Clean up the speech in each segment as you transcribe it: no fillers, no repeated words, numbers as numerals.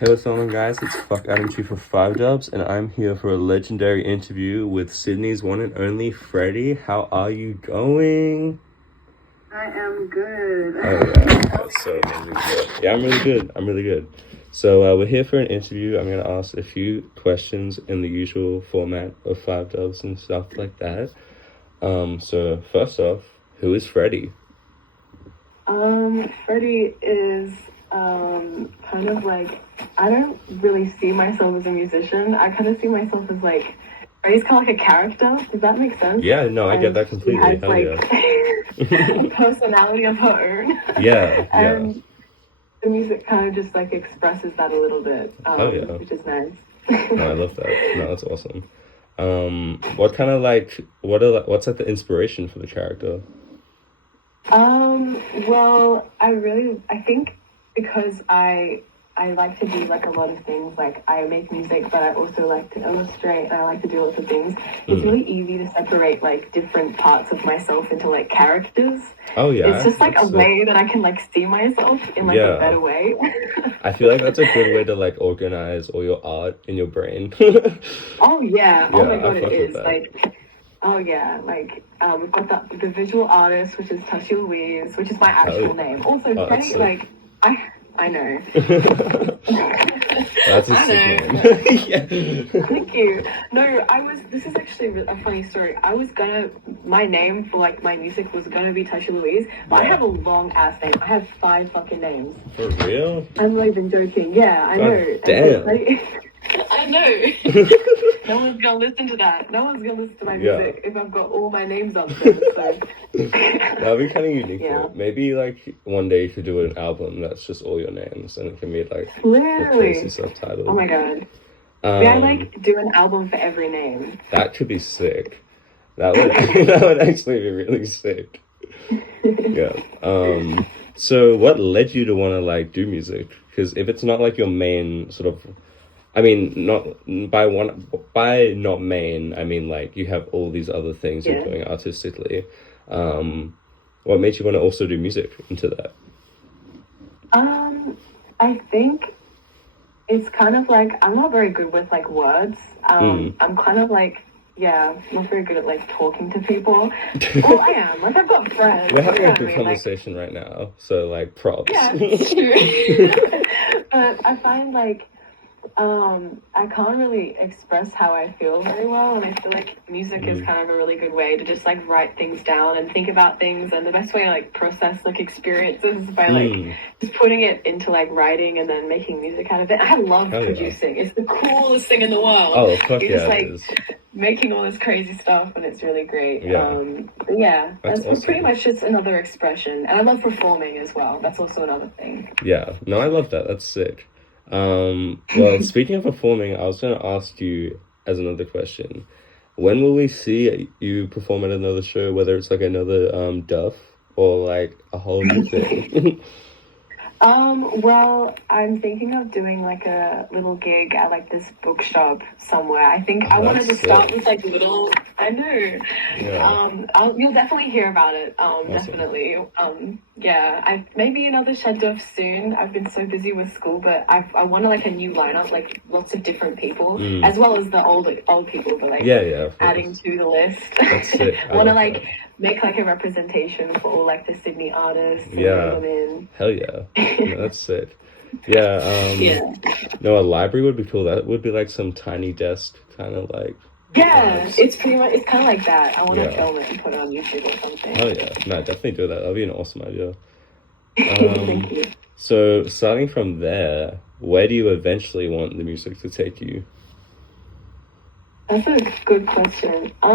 Hey, what's going on, guys? It's Fuck Adam Chief for 5 Dubs, and I'm here for a legendary interview with Sydney's one and only Freddie. How are you going? I am good. Oh, yeah. That's so amazing. Yeah, I'm really good. So, we're here for an interview. I'm going to ask a few questions in the usual format of 5 Dubs and stuff like that. So, first off, who is Freddie? Freddie is kind of like, I don't really see myself as a musician. I kind of see myself as like, Freddie's kind of like a character. Does that make sense? Yeah, no, I get that completely. She has like a personality of her own. Yeah. And the music kind of just like expresses that a little bit, which is nice. No, I love that. No, that's awesome. What's like the inspiration for the character? Well, I think because I like to do like a lot of things. Like I make music, but I also like to illustrate and I like to do lots of things. It's really easy to separate like different parts of myself into like characters. Oh yeah. It's just like a way that I can like see myself in like a better way. I feel like that's a good way to like organize all your art in your brain. Oh yeah. Oh my god, it is. Like oh yeah, like we've got the visual artist, which is Tashi Louise, which is my actual name. Also, Freddie, like I know. That's a sick name. Yeah. Thank you. No, this is actually a funny story. My name for like my music was gonna be Tashi Louise, but I have a long ass name. I have 5 fucking names. For real? I'm not even joking. Yeah, I know. Damn. I know. No one's gonna listen to that. No one's gonna listen to my music if I've got all my names on there. So that'd be kind of unique. Yeah. Maybe like one day you could do an album that's just all your names, and it can be like literally crazy subtitle. Oh my god. May I like do an album for every name? That could be sick. That would actually be really sick. Yeah. So what led you to want to like do music? Because if it's not like your main sort of, I mean, by not main, I mean like you have all these other things you're doing artistically. What made you want to also do music into that? I think it's kind of like I'm not very good with like words. I'm kind of like not very good at like talking to people. Well, I am. Like I've got friends. We're having a good conversation right now, so like props. Yeah, it's true. But I find like I can't really express how I feel very well, and I feel like music is kind of a really good way to just like write things down and think about things, and the best way to like process like experiences is by like just putting it into like writing and then making music out of it. I love producing. It's the coolest thing in the world. Oh, fuck You're just like making all this crazy stuff, and it's really great. That's awesome. Pretty much just another expression, and I love performing as well. That's also another thing. Yeah, no, I love that. That's sick. Well, speaking of performing, I was going to ask you as another question, when will we see you perform at another show, whether it's like another Duff or like a whole new thing? Well, I'm thinking of doing like a little gig at like this bookshop somewhere. I think I wanted to start with like little. I know. Yeah. You'll definitely hear about it. Awesome. Definitely. Maybe another Shed Duff soon. I've been so busy with school, but I want like a new lineup, like lots of different people, as well as the old people, but like adding to the list. That's it. I want to like make like a representation for all like the Sydney artists. And bring them in. Hell yeah. No, that's sick. Yeah. No, a library would be cool. That would be like some tiny desk kind of like. Yeah, it's pretty much. It's kind of like that. I want to film it and put it on YouTube or something. Oh yeah, no, definitely do that. That'd be an awesome idea. Thank you. So starting from there, where do you eventually want the music to take you? That's a good question. I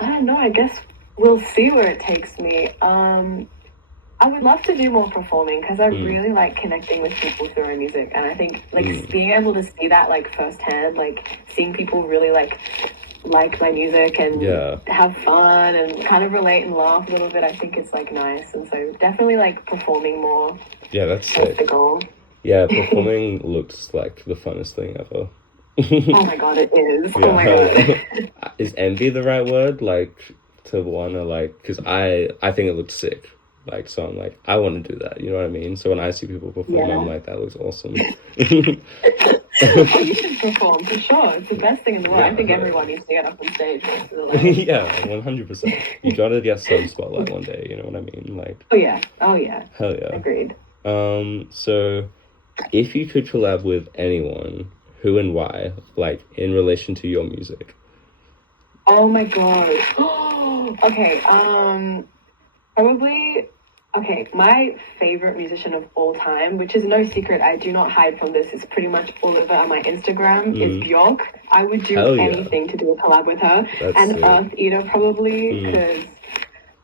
don't know. I guess we'll see where it takes me. I would love to do more performing because I really like connecting with people through our music, and I think like being able to see that like firsthand, like seeing people really like my music and have fun and kind of relate and laugh a little bit, I think it's like nice, and so definitely like performing more. Yeah, that's sick. The goal. Yeah, performing looks like the funnest thing ever. Oh my god, it is. Yeah. Oh my god. Is envy the right word? Like to wanna like, because I think it looks sick. Like, so I'm like, I want to do that. You know what I mean? So when I see people perform, I'm like, that looks awesome. Oh, you should perform for sure. It's the best thing in the world. I think everyone needs to get up on stage once in their life. Yeah, 100%. You gotta get some spotlight one day. You know what I mean? Like, oh yeah, hell yeah. Agreed. So if you could collab with anyone, who and why? Like, in relation to your music. Oh my god. Okay. Probably. Okay, my favorite musician of all time, which is no secret, I do not hide from this, it's pretty much all over on my Instagram, is Bjork. I would do anything to do a collab with her. And sick. Earth Eater, probably, because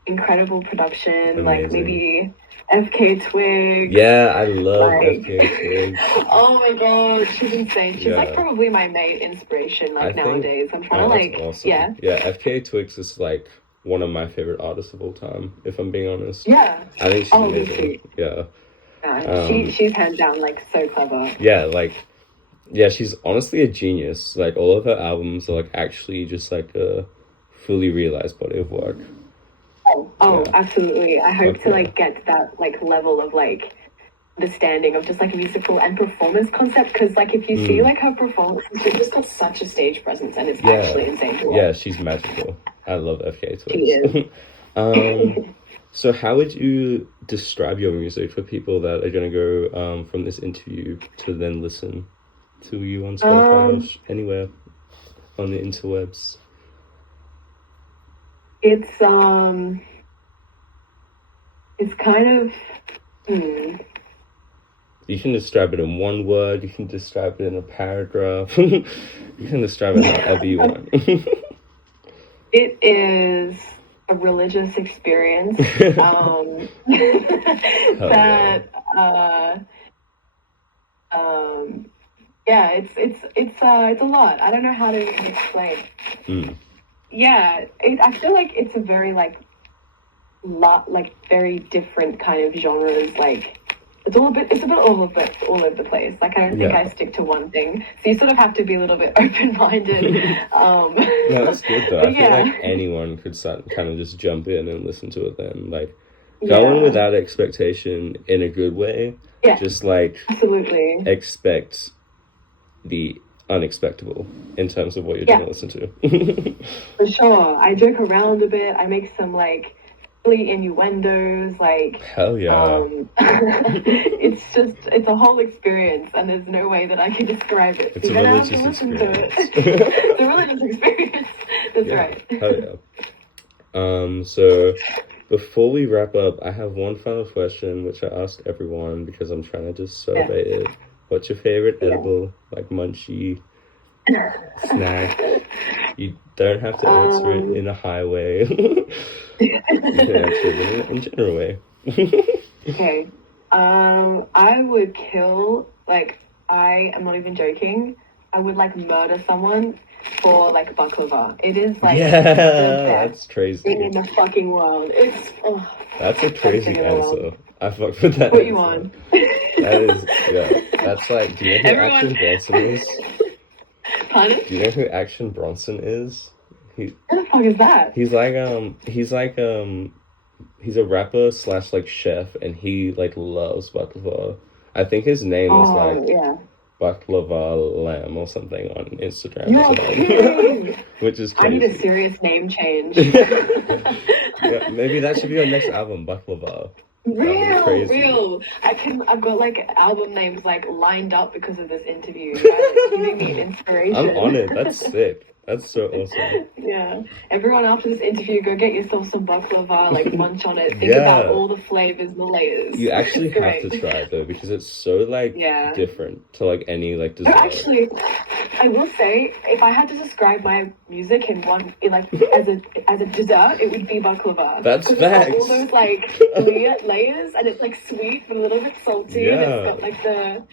incredible production, amazing. Like maybe FK Twig. Yeah, I love FK Twig. Oh my god, she's insane. She's like probably my main inspiration, like nowadays. I'm trying to like, awesome. Yeah, FK Twig's is like one of my favorite artists of all time, if I'm being honest. Yeah. I think she's amazing. Yeah. She's hands down, like, so clever. Yeah, like, yeah, she's honestly a genius. Like, all of her albums are, like, actually just, like, a fully realized body of work. Oh, absolutely. I hope to, like, get to that, like, level of, like, understanding of just, like, musical and performance concept. Because, like, if you see, like, her performance, she's just got such a stage presence, and it's actually insane to watch. Yeah, she's magical. I love FK Twix. She is. So how would you describe your music for people that are going to go from this interview to then listen to you on Spotify or anywhere on the interwebs? It's kind of You can describe it in one word, you can describe it in a paragraph, you can describe it however you want. It is a religious experience it's a lot. I don't know how to even explain. Yeah, I feel like it's a very like very different kind of genres. Like it's a bit all over the place. Like I don't think I stick to one thing. So you sort of have to be a little bit open-minded. No, that's good though. I feel like anyone could kind of just jump in and listen to it then. Like go in without expectation in a good way. Yeah. Just like absolutely expect the unexpectable in terms of what you're going to listen to. For sure. I joke around a bit. I make some like really innuendos, like hell yeah. It's a whole experience, and there's no way that I can describe it. It's a religious experience. It's a religious experience. That's right. Hell yeah. So before we wrap up, I have one final question which I asked everyone because I'm trying to just survey it. What's your favorite edible, like munchie snack? You don't have to answer it in a high way. You can answer it in a general way. Okay. I would kill, like, I am not even joking. I would, like, murder someone for, like, baklava. It is, like, the best that's crazy thing in the fucking world. It's, that's a crazy answer. I fucked with that. What you on? That is, that's like, do you know who Action Bronson is? Pardon? Do you know who Action Bronson is? What the fuck is that? He's a rapper / like chef, and he like loves baklava. I think his name is like Baklava Lamb or something on Instagram or something. Which is crazy. I need a serious name change. Yeah, maybe that should be our next album, Baklava. Real. I've got like album names like lined up because of this interview. It's giving me inspiration. I'm on it. That's sick. That's so awesome. Yeah. Everyone after this interview, go get yourself some baklava, like munch on it. Think about all the flavors and the layers. You actually have to try it though, because it's so like different to like any like dessert. Actually, I will say, if I had to describe my music in one, like as a dessert, it would be baklava. That's facts. All those like layers, and it's like sweet but a little bit salty. And it's got like the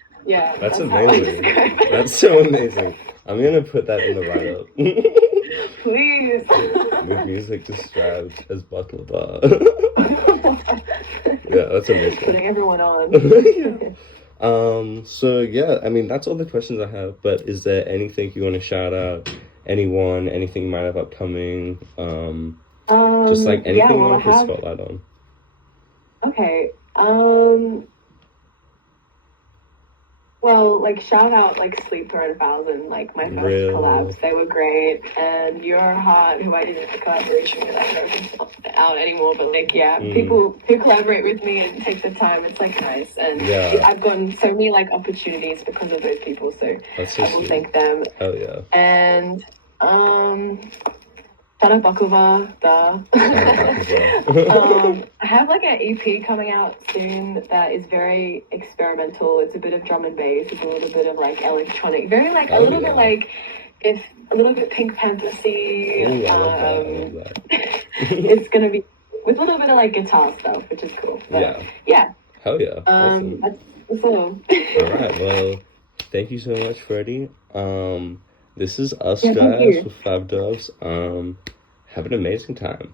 That's amazing. That's so amazing. I'm gonna put that in the write-up. Please. With music described as baklava. Yeah, that's amazing. Putting everyone on. So yeah, I mean that's all the questions I have. But is there anything you want to shout out? Anything you might have upcoming? Just like anything you want to put spotlight on. Okay. Well, like shout out like Sleeper and Thousand, like my first Real. collabs. They were great. And Your Heart, who I did a collaboration with, I don't know if it's not out anymore, but like yeah, people who collaborate with me and take the time, it's like nice. And Yeah. I've gotten so many like opportunities because of those people, so That's so I will sweet. thank them. Hell yeah. And shout out Bakuva, Shout out Bakuva. I have like an EP coming out soon that is very experimental. It's a bit of drum and bass. It's a little bit of like electronic, very like a little bit like if a little bit Pink Panther-y. Ooh, I love that. I love that. It's gonna be with a little bit of like guitar stuff, which is cool. But, yeah. Hell yeah. Awesome. That's all. All right. Well, thank you so much, Freddie. This is us Yeah, guys with 5 Doves. Have an amazing time.